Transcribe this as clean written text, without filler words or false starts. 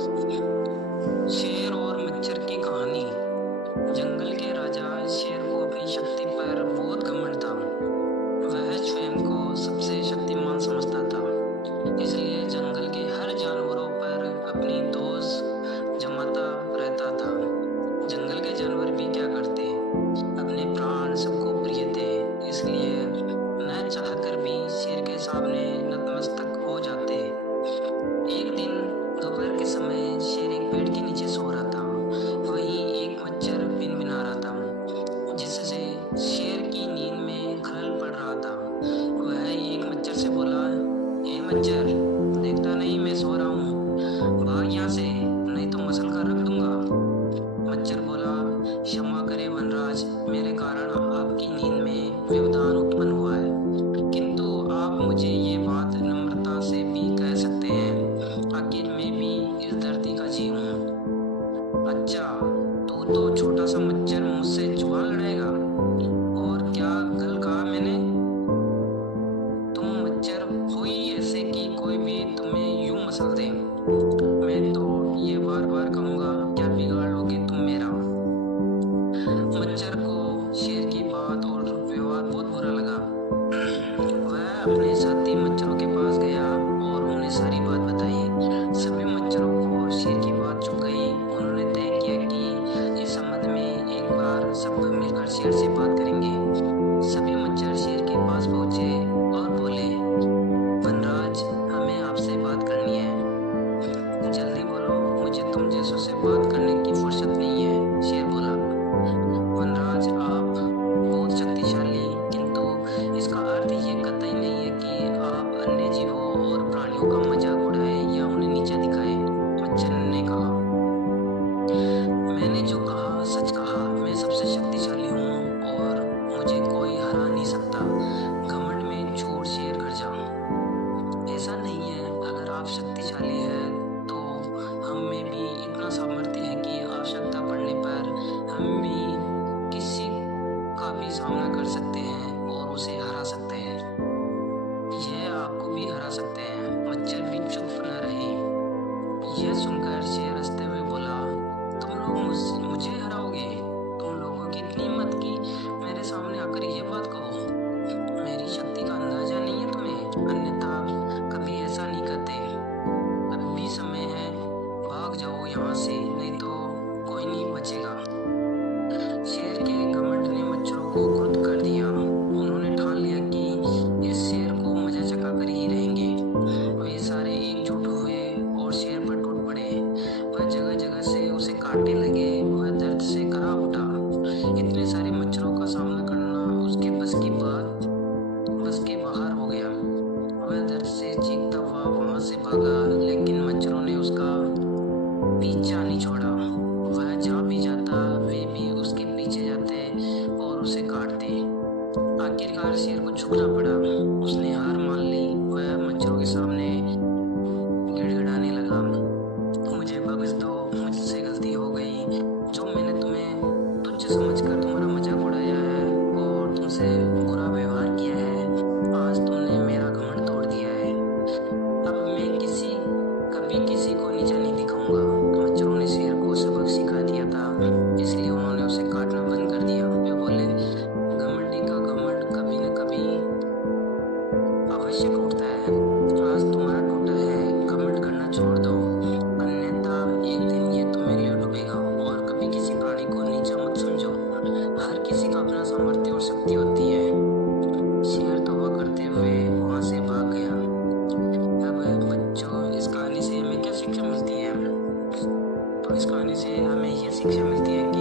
शेर और मच्छर की कहानी। जंगल के राजा शेर को अपनी शक्ति पर बहुत घमंड था। वह स्वयं को सबसे शक्तिमान समझता था, इसलिए जंगल के हर जानवरों पर अपनी दोष जमाता रहता था। जंगल के जानवर भी क्या करते, अपने प्राण सबको प्रिय थे, इसलिए न चाहकर भी शेर के सामने नतमस्तक हो जाते। एक दिन दोपहर के समय शेर एक पेड़ के नीचे सो रहा था। वहीं एक मच्छर भिनभिना रहा था, जिससे शेर की नींद में खलल पड़ रहा था। वह एक मच्छर से बोला, ए मच्छर, देखता नहीं मैं सो रहा हूँ, भाग यहाँ से, नहीं तो मसल कर रख दूंगा। मच्छर बोला, क्षमा करे वनराज, मेरे कारण आपकी नींद में व्यवधान उत्पन्न हुआ है, किंतु आप मुझे ये बात नम्रता से भी कह सकते हैं, आखिर मैं भी इस धरती का जीव हूँ। अच्छा, तू तो छोटा सा मच्छर मुझसे जुआ लड़ाएगा, और क्या गल कहा मैंने? तुम मच्छर हो ही ऐसे कि कोई भी तुम्हें यूं मसल दे। मैं तो ये बार बार कहूंगा, क्या बिगाड़ लोगे तुम मेरा? मच्छर को शेर की बात और व्यवहार बहुत बुरा लगा। वह अपने साथी मच्छरों के पास गया और उन्हें सारी बात बताई। सभी मच्छरों को शेर की बात चुभ गई। उन्होंने तय किया कि इस संबंध में एक बार सब मिलकर शेर से बात करेंगे। सभी मच्छर शेर के पास पहुंचे और बोले, वनराज, हमें आपसे बात करनी है, जल्दी बोलो, मुझे तुम जैसों से बात करने की फुर्सत नहीं है। शेर बोला, वनराज, आप बहुत शक्तिशाली, किंतु इसका अर्थ ये कतई नहीं है कि आप अन्य जीवों और प्राणियों का मजाक उड़ाए या उन्हें नीचा दिखाए। मच्छर ने कहा, मैंने जो कहा सच कहा, मैं सबसे शक्तिशाली हूँ और मुझे कोई हरा नहीं सकता। घमंड में चूर शेर कर जाऊं। ऐसा नहीं है, अगर आप शक्तिशाली हैं तो हम में भी इतना सामर्थ्य है कि आवश्यकता पड़ने पर हम भी किसी का भी सामना कर सकते हैं और उसे हरा सकते हैं। यह आपको भी हरा सकते हैं। मच्छर भी चुप न रहे। यह सुनकर शेर हंसते हुए बोला, तुम लोग मुझे हराओगे? तुम लोगों की इतनी हिम्मत कि मेरे सामने आकर ये बात कहो? मेरी शक्ति का अंदाजा नहीं है तुम्हें, अन्यथा कभी ऐसा नहीं करते। अब भी समय है, भाग जाओ यहाँ से, नहीं तो कोई नहीं बचेगा। शेर के घमंड ने मच्छरों को क्रुद्ध कर दिया। उन्होंने ठान लिया कि इस शेर को मजा चखाकर ही रहेंगे। वे सारे एकजुट हुए और शेर पर टूट पड़े। वह जगह जगह से उसे काटने लगे। वह दर्द से करा उठा। इतने सारे मच्छरों का सामना करना उसके बस के बाहर हो गया। वह दर्द से चीखता हुआ वहां से भागा, लेकिन मच्छरों ने उसका पीछा नहीं छोड़ा। वह जहाँ भी जाता, वे भी उसके पीछे जाते और उसे काटते। आखिरकार शेर को झुकना पड़ा। उसने हार मान ली। वह मच्छरों के सामने गिड़गिड़ाने लगा, मुझे बख्श दो, मुझसे गलती हो गई। जो मैंने तुम्हें तुच्छ समझकर तुम्हारा मजाक उड़ाया है और तुमसे बुरा व्यवहार किया है, आज तुमने मेरा घमंड तोड़ दिया है। अब मैं कभी किसी को नीचा नहीं दिखाऊंगा। मच्छरों ने शेर को सबक सिखा दिया था, इसलिए उन्होंने उसे काटना बंद कर दिया। वे बोले, घमंडी का घमंड कभी न कभी अवश्य टूटता है। आज तुम्हारा टूटा है, घमंड करना छोड़ दो, अन्यथा एक दिन ये तुम्हें ले डूबेगा। और कभी किसी प्राणी को नीचा मत समझो। हर किसी का अपना सामर्थ्य और शक्ति होती है। शेर तौबा करते हुए वहां से भाग गया। अब बच्चों, इस कहानी से हमें क्या शिक्षा मिलती है? तो इस कहानी से हमें यह शिक्षा मिलती है कि